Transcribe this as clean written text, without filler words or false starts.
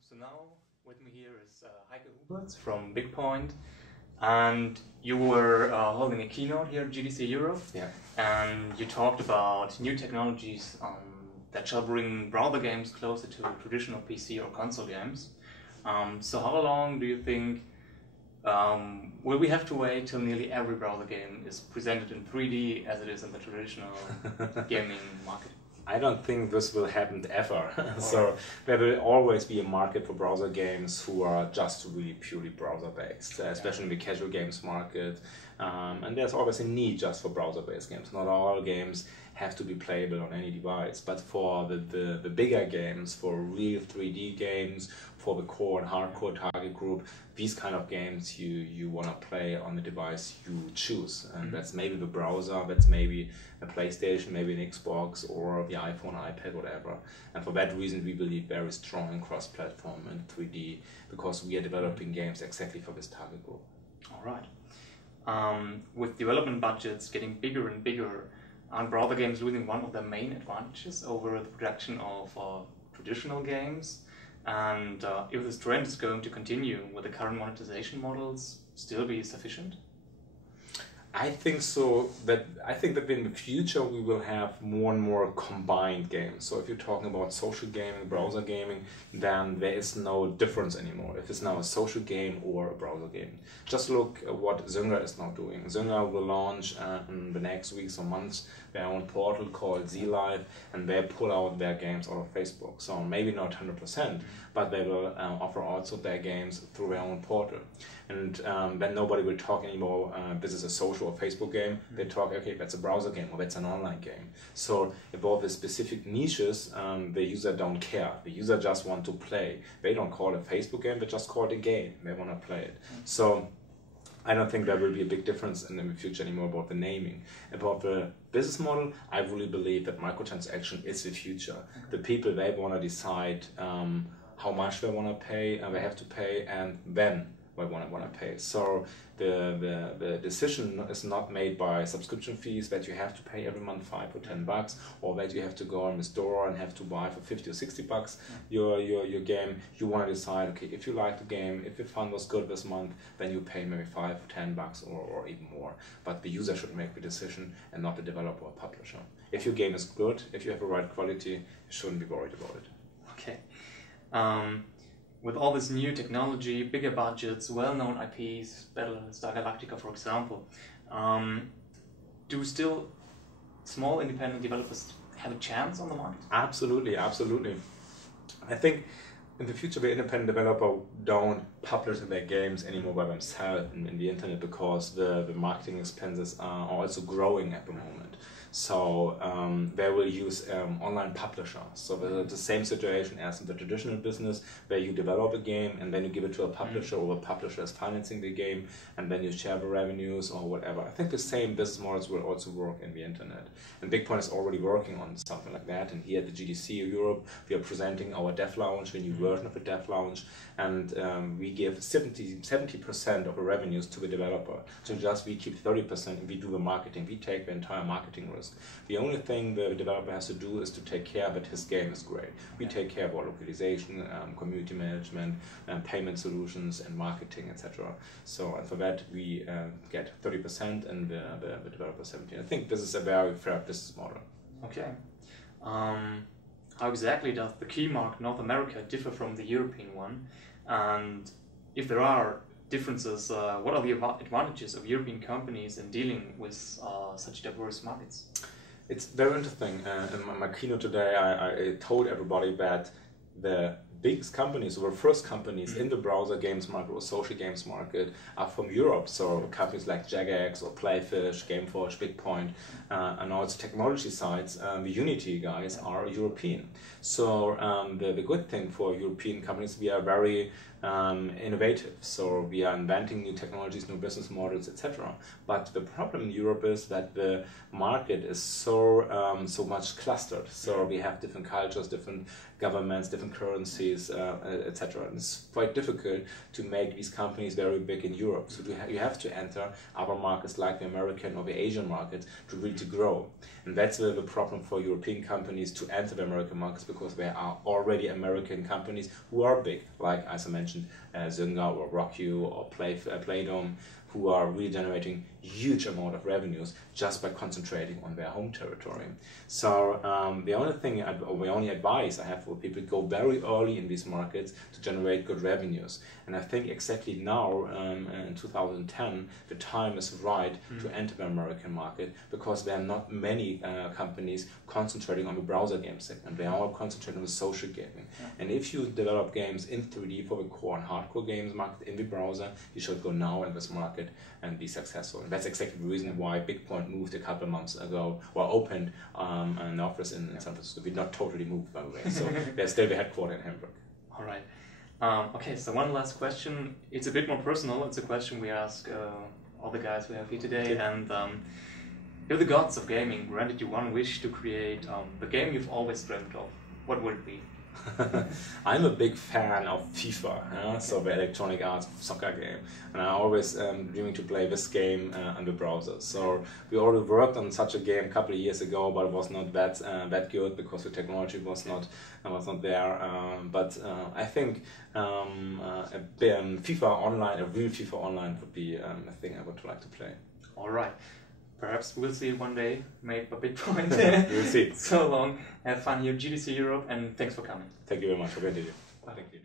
So now with me here is Heiko Hubertz from Bigpoint, and you were holding a keynote here at GDC Europe, and you talked about new technologies that shall bring browser games closer to traditional PC or console games. So how long do you think will we have to wait till nearly every browser game is presented in 3D as it is in the traditional gaming market? I don't think this will happen ever. So there will always be a market for browser games who are just really purely browser based, especially in the casual games market. And there's always a need just for browser based games. Not all games have to be playable on any device, but for the bigger games, for real 3D games, for the core and hardcore target group, these kind of games you want to play on the device you choose. And that's maybe the browser, that's maybe a PlayStation, maybe an Xbox, or the iPhone, iPad, whatever. And for that reason, we believe very strong in cross-platform and 3D, because we are developing games exactly for this target group. All right. With development budgets getting bigger and bigger, aren't browser games losing one of their main advantages over the production of traditional games? And if this trend is going to continue, will the current monetization models still be sufficient? I think so. I think that in the future we will have more and more combined games. So if you're talking about social gaming, browser gaming, then there is no difference anymore. If it's now a social game or a browser game. Just look at what Zynga is now doing. Zynga will launch in the next weeks or months their own portal called Z-Live, and they pull out their games out of Facebook. So maybe not 100%, but they will offer also their games through their own portal. And then nobody will talk anymore, this is a social or Facebook game. They talk, okay, that's a browser game or that's an online game. So about the specific niches, the user don't care. The user just want to play. They don't call it a Facebook game, they just call it a game. They want to play it. So I don't think there will be a big difference in the future anymore about the naming. About the business model, I really believe that microtransaction is the future. The people, they want to decide how much they want to pay, they have to pay, and when they want to pay. So the decision is not made by subscription fees that you have to pay every month $5 or $10, or that you have to go on the store and have to buy for $50 or $60 your game. You want to decide, okay, if you like the game, if the fun was good this month, then you pay maybe $5 or $10 or even more. But the user should make the decision and not the developer or publisher. If your game is good, if you have the right quality, you shouldn't be worried about it. Okay. With all this new technology, bigger budgets, well-known IPs, Battlestar Galactica, for example, do still small independent developers have a chance on the market? Absolutely, absolutely. I think in the future, the independent developer don't publish their games anymore by themselves in the internet, because the marketing expenses are also growing at the moment. So they will use online publishers. So the same situation as in the traditional business, where you develop a game and then you give it to a publisher, or a publisher is financing the game, and then you share the revenues or whatever. I think the same business models will also work in the internet. And Bigpoint is already working on something like that. And here at the GDC Europe, we are presenting our Dev Lounge, a new version of the Dev Lounge, and we give 70% of the revenues to the developer. So just we keep 30% and we do the marketing. We take the entire marketing risk. The only thing the developer has to do is to take care that his game is great. We take care of our localization, community management, payment solutions, and marketing, etc. So, and for that we get 30% and the developer 70%. I think this is a very fair business model. Okay. How exactly does the key market North America differ from the European one? And if there are differences, what are the advantages of European companies in dealing with such diverse markets? It's very interesting. In my keynote today, I told everybody that the biggest companies, or first companies in the browser games market or social games market, are from Europe. So companies like Jagex or Playfish, Gameforge, Bigpoint, and also technology sites, the Unity guys are European. So the good thing for European companies, we are very innovative. So we are inventing new technologies, new business models, etc. But the problem in Europe is that the market is so much clustered. So we have different cultures, different governments, different currencies, etc. And it's quite difficult to make these companies very big in Europe. So you have to enter other markets like the American or the Asian market to really grow. And that's the problem for European companies to enter the American markets, because there are already American companies who are big, like as I mentioned, Zynga or Rock-U or Playdome, who are really generating huge amount of revenues just by concentrating on their home territory. So the only advice I have for people: go very early in these markets to generate good revenues. And I think exactly now, in 2010, the time is right to enter the American market, because there are not many companies concentrating on the browser game segment. They are all concentrating on the social gaming. Yeah. And if you develop games in 3D for the core and hardcore games market in the browser, you should go now in this market and be successful. And that's exactly the reason why Bigpoint moved a couple of months ago, or opened an office in San Francisco. We not totally moved, by the way, so they're still the headquarters in Hamburg. All right. Okay, so one last question. It's a bit more personal. It's a question we ask all the guys we have here today. And if the gods of gaming granted you one wish to create the game you've always dreamt of, what would it be? I'm a big fan of FIFA, so the Electronic Arts soccer game, and I always dreaming to play this game on the browser. So we already worked on such a game a couple of years ago, but it was not that good because the technology was not there. But I think FIFA Online, a real FIFA Online, would be a thing I would like to play. All right. Perhaps we'll see it one day, made by Bigpoint. We'll see. So long. Have fun here, GDC Europe, and thanks for coming. Thank you very much for being here. Bye. Thank you.